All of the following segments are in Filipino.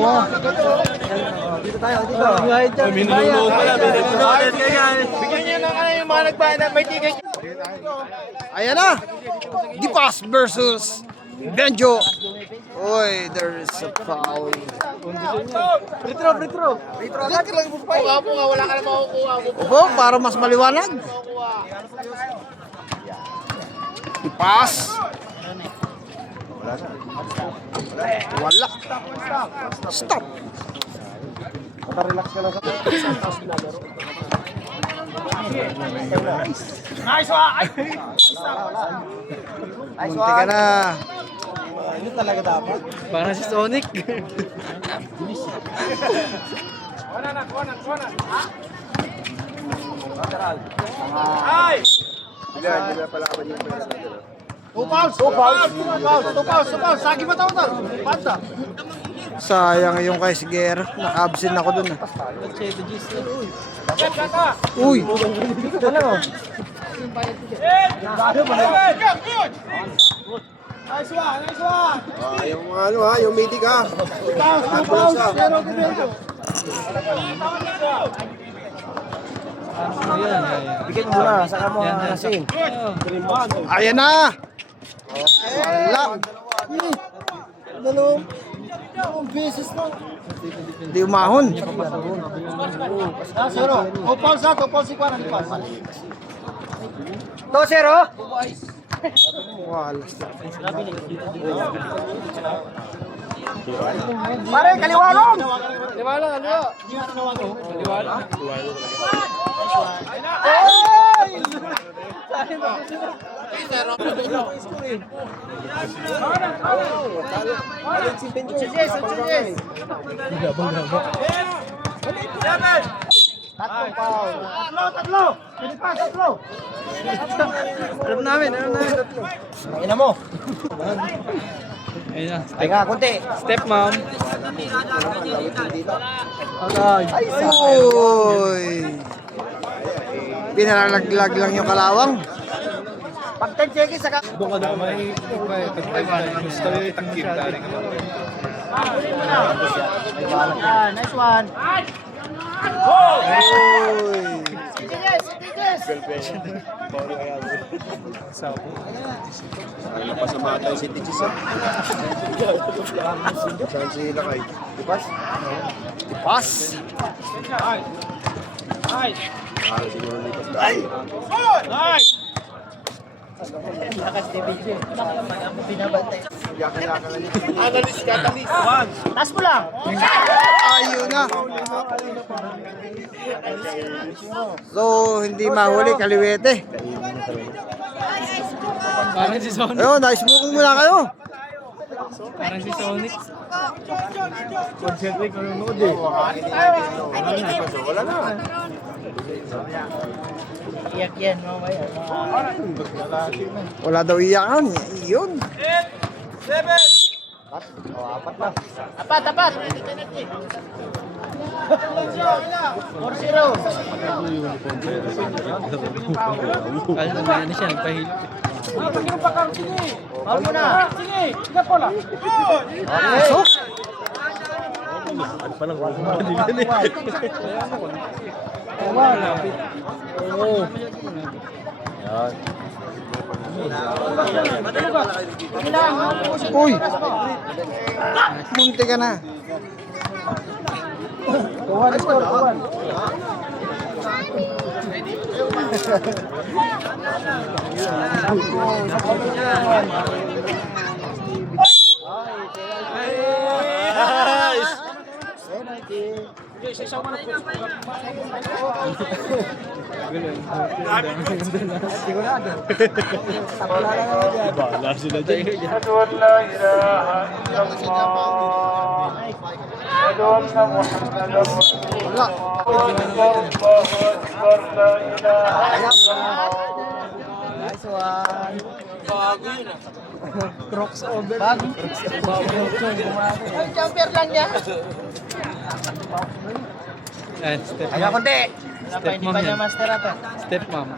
Oo. Dito tayo, dito. Minunuot pala. Bigyan niyo na kayo yung mga nagbayad. May ticket. Ayan na. Dipas versus Benjo. Oy, there is a foul. Retro agad. Puka, wala ka na makukuha. Opo, para mas maliwanag. Dipas. Wala. Stop. Relax ka lang sa Nice one! Munti ka na. Ano talaga dapat? Parang si Sonic. Ay! Hindi pala ka ba yung Two fouls! Sagi ba tao tal? Panta! Sayang yung kay Sigero. Naka-absent ako dun. Uy. Nice one! yung ano ha, yung medic ha. Two fouls! Zero Guerrero! Bigyan mo na, saka mo asin. Ayan na. Wala. Dalawang beses na. Hindi umahon. Zero. Two fouls si Kwan. To, zero. Wala. Pare, kaliwalong. Tatlo! Pilipas, tatlo! Alam namin tatlo. Ina mo! Ayun na. Teka, kunti! Step mom. Uy. Pinalalaglag lang yung kalawang. Pag 10 seconds, saka... Nice one! Uy. Napasama tayo si Tichis ha. Saan sila kay? Dipas? Dipas. Siguro lipas. Analyst. Taas mo lang! Ayun na. So, hindi mahuli kaliwete. Parang si Sonic. Ayun, nice booking muna kayo. Parang si Sonic. Concentrate ko nung eh. Wala na. Iyak yan, mamaya. Wala daw iyakan. Yun. Apat! 4-0! Kala naman yan siya, nagpahilip. Bawal mo na! Sige! Sige po lang! So, uy. Munti ka na. Tuhan, score! Tuhan! Bahala sila dyan. أشهد أن لا إله إلا الله أشهد أن محمدا رسول الله الله أكبر لا إله إلا الله Nice one! Crocs over. Jumper lang niya! Ayan, step Aga mom. konti! Step Hindi mom pa niya yan. master ata. Step mom.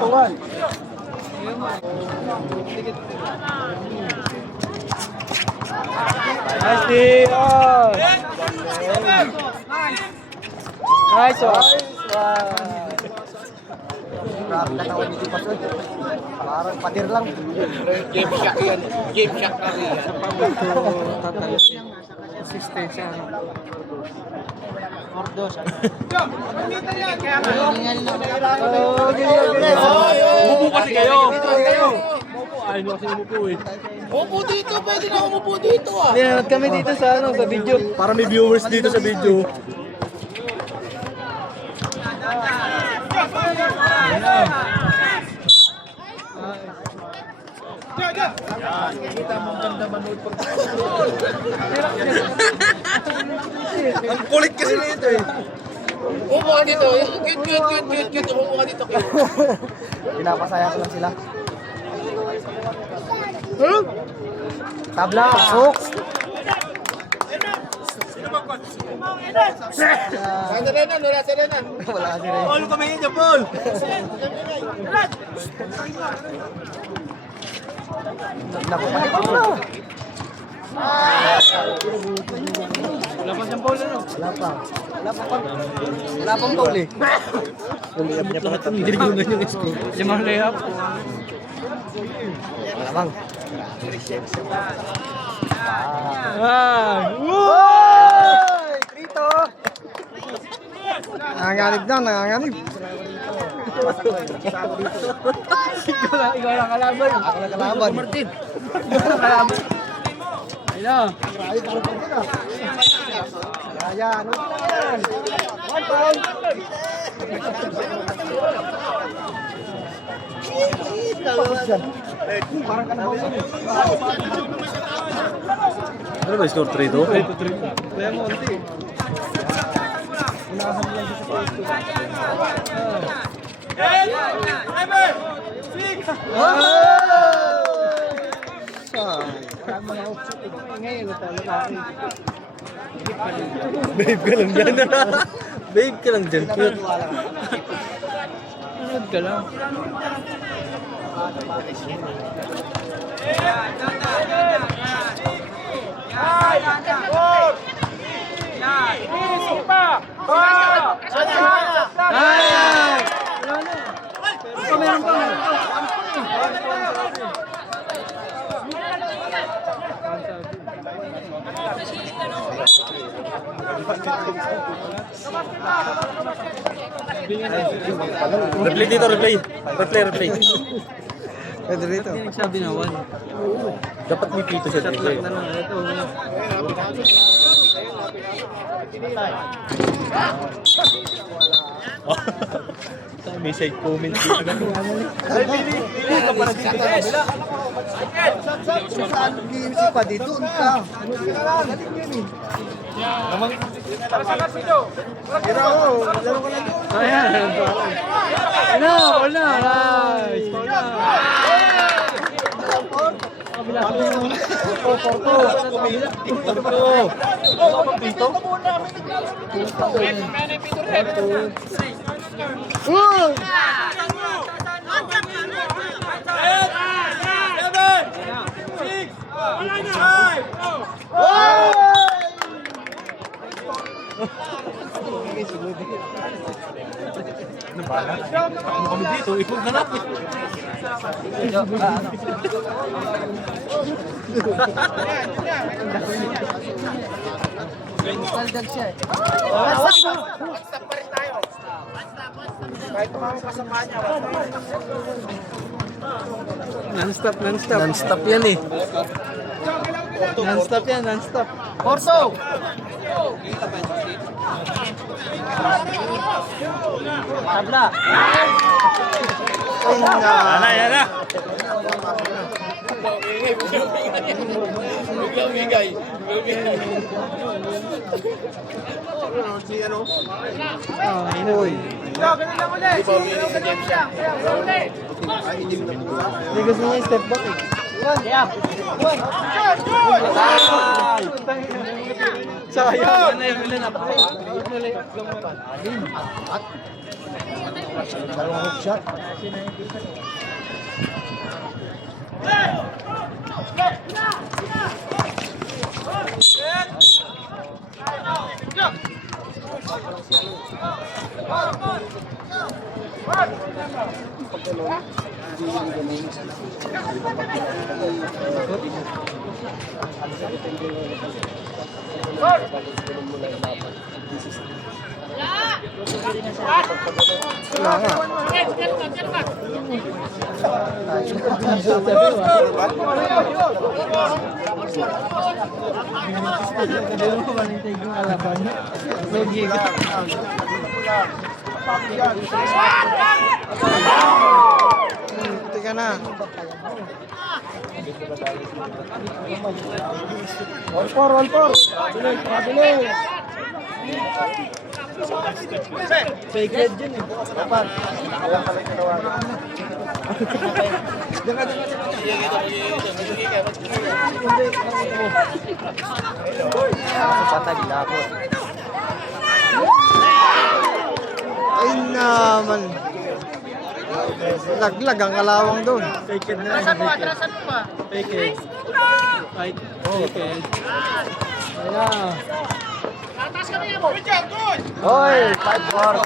Tuwan. Nice, Dion! Nice one! Grabe na tawag dito pa, Soy. Parang patir lang. Game shot yan. Game shot na rin. Assistensya. Umupo kasi kayo. Ay, no kasi umupo eh. Umupo dito. Pwede na umupo dito ah. Nanonood kami dito sa sa video. Para may viewers dito sa video. Ang kulit kasi nito eh. Umupo ka dito. Cute. Umupo ka dito. Pinapasaya ko lang sila. Tabla, pasok. Wala sa Renan. Wala si Ray. Paul, kami yun, Paul. Naku, panik ko na. Wala pa siyang bola, no? Wala pang goal eh. Umiyap niya pa ito. Hindi ko na yung score. Limang layup. Malamang. Wow! Trito! Nanganganib na, nanganganib. Ikaw lang kalaban. Ako na kalaban. Martin. Ikaw lang kalaban. Ayun. Kaya, ano lang yan? One point. Parang ka na ba yun? Ano ba, score 3 to? Kaya mo, unti. Babe ka lang dyan. Babe ka lang dyan. Cute. Sunod ka lang. Replay dito, replay. Replay. Pwede rito. Sabi na one. Dapat may pito siya. Shot lang na lang. Ito. May side comment dito. Saan music pa dito? Ka. Ayan. Ano? Ball na. Nice. Ball na. Kami dito, ikaw na lang. Non-stop. Non-stop yan eh. Non-stop yan, non-stop. Corso! Tabla! Yan na. Uy! Hindi gusto niya step back eh. Sayang. Ilan na. Wala nga. Tika na. All four. Pabilis. Sacred dyan eh. Dapat. Ay naman. Laglag ang kalawang doon. Atrasan mo ba? Fake. Right. Okay. Ayan. Hoy, 5-4.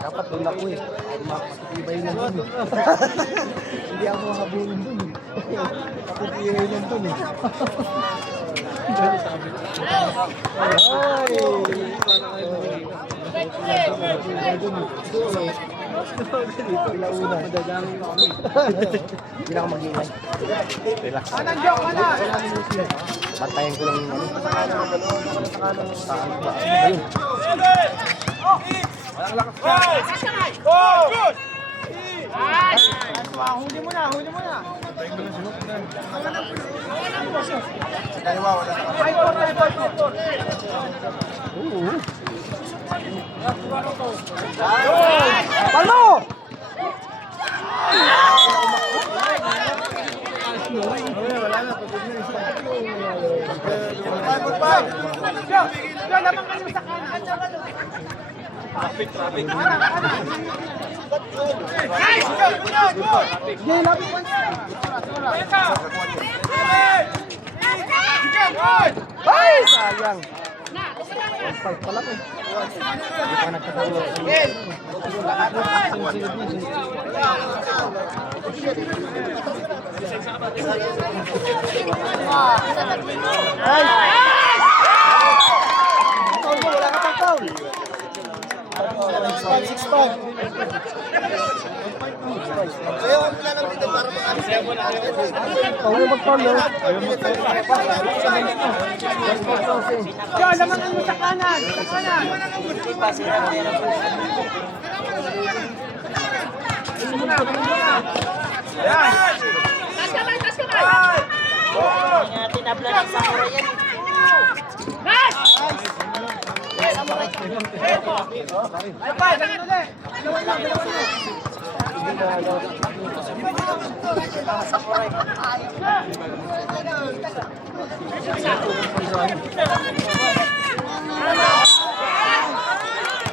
Dapat doon ako eh. Makakatibay na doon eh. Hindi ako habulin doon eh. Makakatibay na doon eh. Hindi na ako mag-iwan. Relax. Bantayan ko lang yung ano. Ayun. Huli mo na. Palo! Ay, sayang. Pag pala ko. Hindi pa nagkatalo. Ay! Wala ka pang foul. 6-5. Ayaw mo lang dito para mag-foul. Ayaw mag-foul. Lamangan mo sa kanan. Tas kamay. Tinabla ng samurai yan.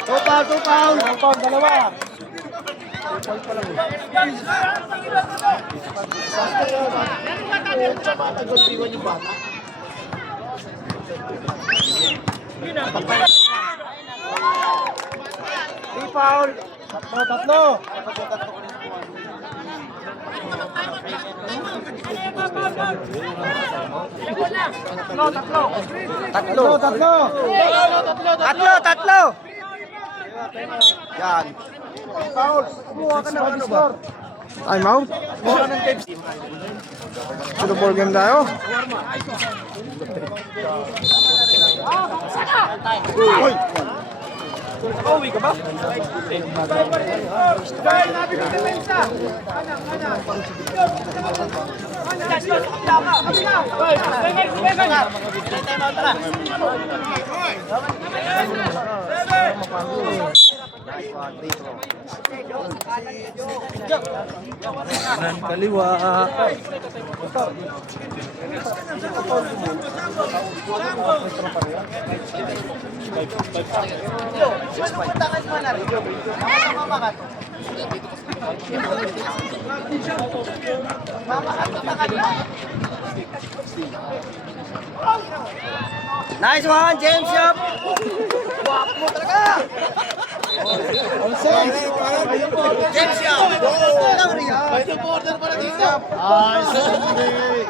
Two pound, dalawa. Three foul. Tatlo. Tatlo. Yan. Foul. Kumuha ka ng score. Time out. Kumuha ka ng tapes. Ito ball game tayo. Uy. Uwi ka ba? Kanan, kaliwa. Nice one, James Shop! Wak mo talaga! James Shop! Lang rin yan! May border pala dito! Ay, sorry!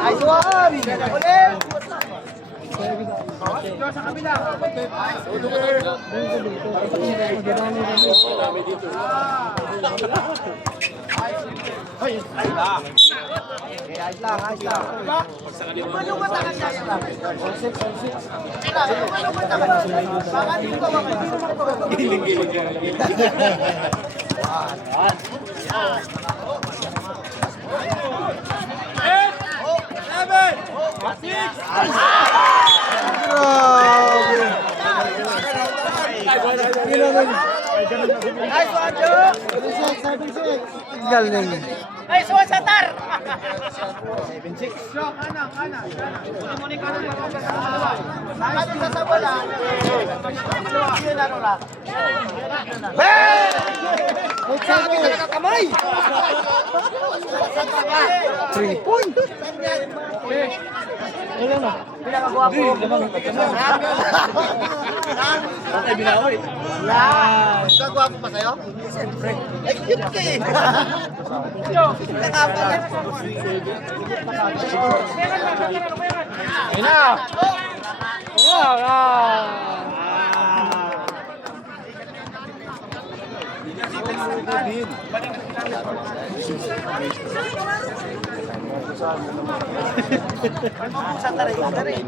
Nice one! Ulit! Ayos lang, ayos lang. Nice one, Joe! Galing. Nice one, Satar! 7-6. Sa sabala. Yun ano lang. Hey! Sabi ka nakakamay! 3 points! Ilan na? Pinakagwapo. Ay, binawi. Kagwapo pa sa'yo? Siyempre. Eh, cute ka eh. Nakapal. Ayun na. Sa taray, sa taray.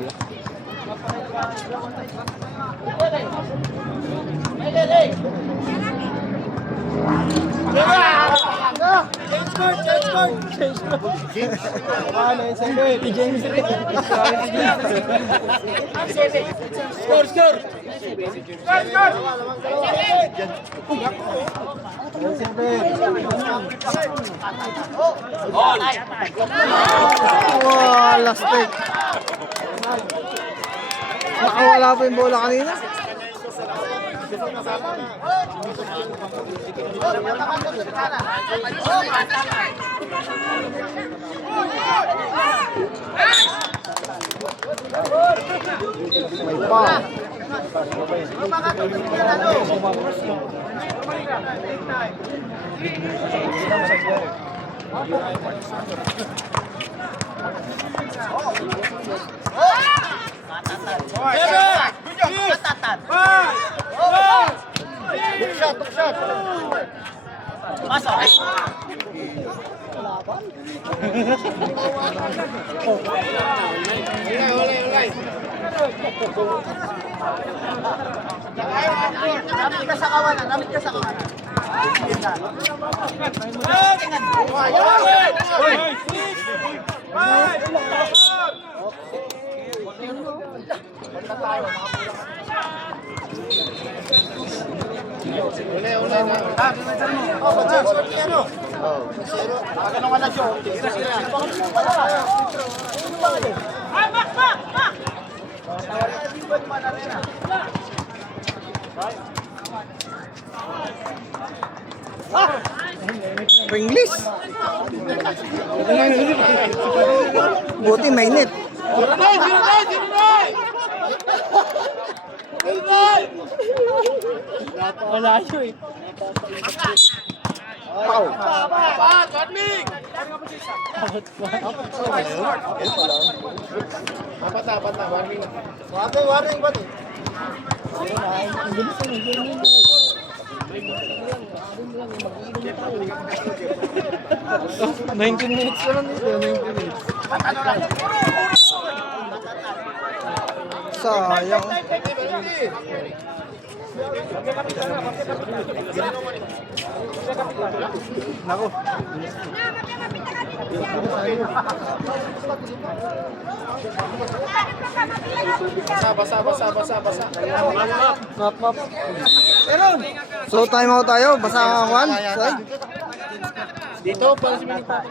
Wow, last take. Nakawala pa yung bola kanina. May pa. Namit ka sa kawanan, namit ka sa kawanan. English. Buti mainit. Malayo eh. Pau. Warning ba? 19 minutes na lang dito. 19 minutes. Sayang. Nako. Map. So time out tayo. Basa ang one side. Dito, para si Mini Popo.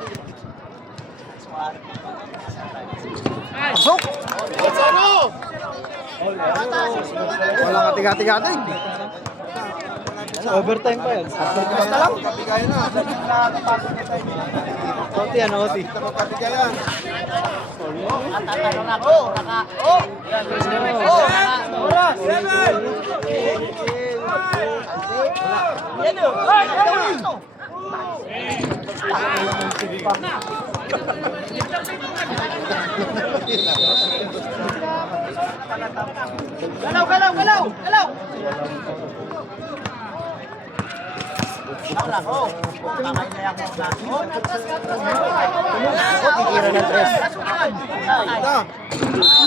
Pasok. Walang katiga-tigatig. Overtime pa yan. Basta lang. Kapigayan na. Oti ano, Oti. Kapigayan.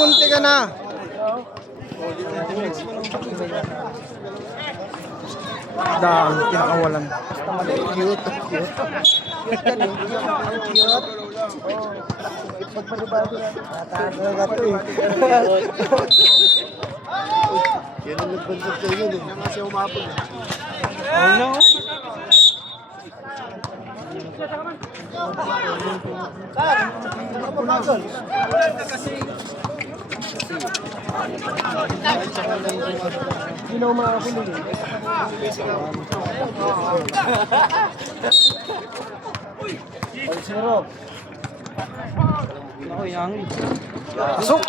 Munti ka na. Dahil pinakawalan. Cute. Yan ang nagbansag sa inyo. Yan kasi umapon. Hindi na umakakulit. Ako yang. Pasok.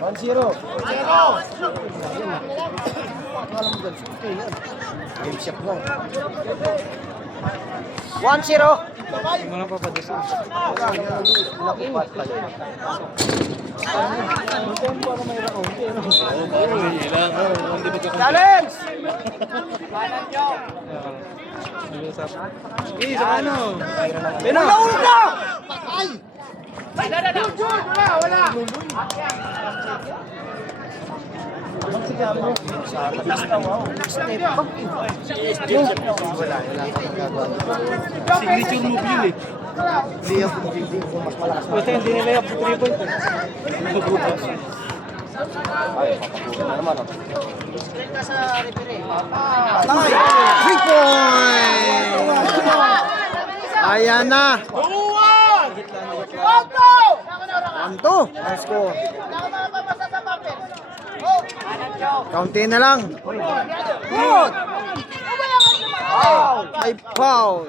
1-0. Game shot lang. 1-0. Mo lang papadis. Challenge! Ano? Ulog na! Signature move yun eh. Basta hindi nila yung 3 point. Big point! Ayan na. 1-2 ang score. Kaunti na lang. Good! Ay foul.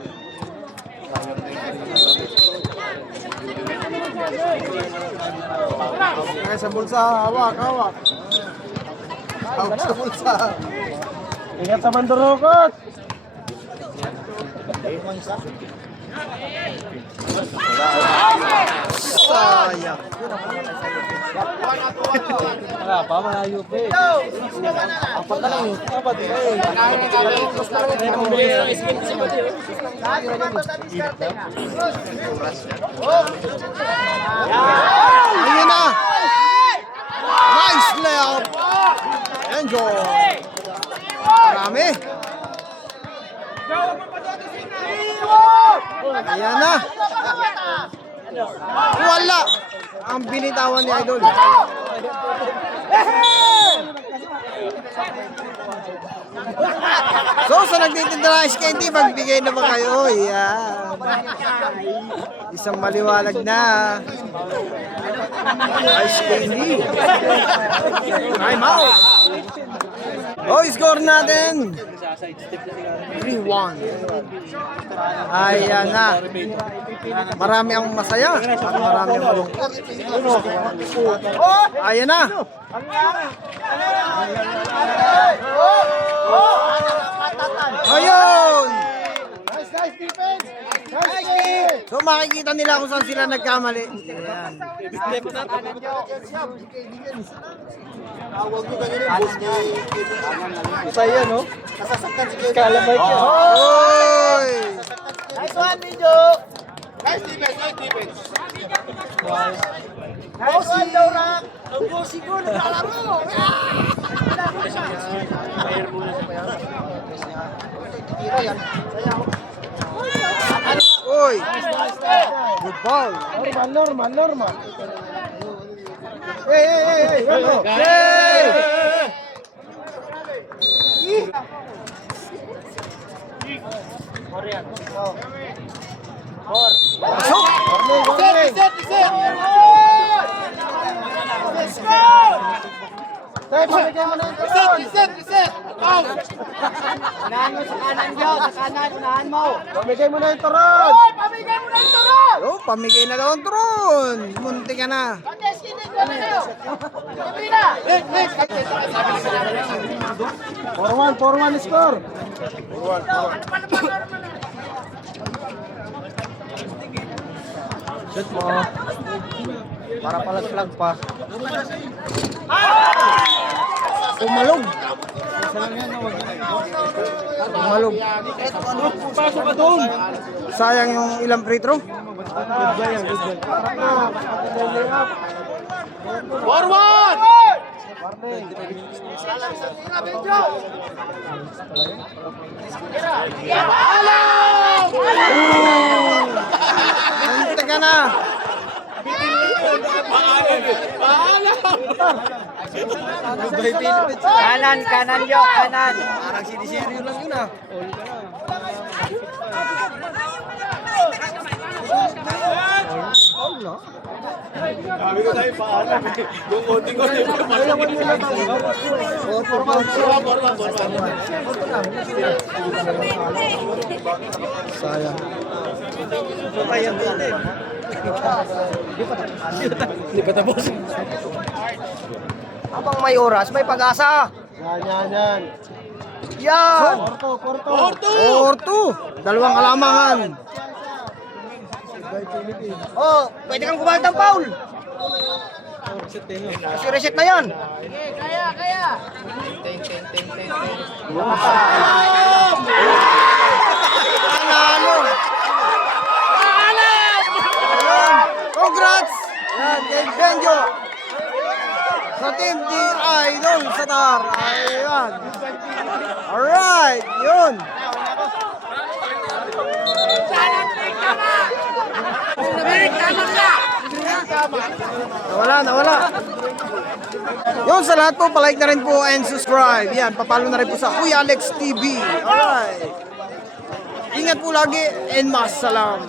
Kaya sa bulsa, hawak. Hawak sa bulsa. Ingat sa mandurukot. Sayang. Wala pa, malayo pa eh. Apat na lang yun. Apat na eh. Ayun na! Nice layup! Enjoy! Marami! Ayan na! Wala! Ang binitawan ni Idol. So, sa nagtitinda ng ice candy, magbigay na ba kayo? Yan. Isang maliwalag na. Ice candy. Time out. Oh, score natin. 3-1. Ayan na. Marami ang masaya at marami ang malungkot. Ayan na. Ayun. Nice defense. So makikita nila kung saan sila nagkamali. Ayan. Saya no? Kalabay ka. Oy! Nice one, Nijo. Nice defense. Nice one, Dorak. Bossy ko, naglalaro. Oy! Good ball. Normal. Hey. Unahan mo sa kanan yun, sa kanan, unahan mo. Pamigay mo na yung turon. Oh, pamigay na daw ang turon. Munti ka na. 4-1 score. Shoot mo. Para palag-flag pa. Umalog. Umalog. Pasok ka doon. Sayang yung ilang free throw. Forward! Munti ka na. Kanan, kanan yun, kanan. Parang siniseryo lang yun ah. Sabi ko tayo paalam eh. Yung konting ko Sayang. Hindi pa tapos. Habang may oras, may pag-asa. Yan. Yan! Porto. Orto! Dalawang kalamangan. Oh, pwede kang gumamit ng foul. Kasi reset na yan. Panalo! Ayun. Congrats! Yan, kay Benjo. Sa team di Idol sa TAR. Ayan. Alright, yun. Nawala. Yun, sa lahat po, palike na rin po and subscribe. Yan, papalo na rin po sa Kuya Alex TV. Alright. Ingat po lagi and mas salam.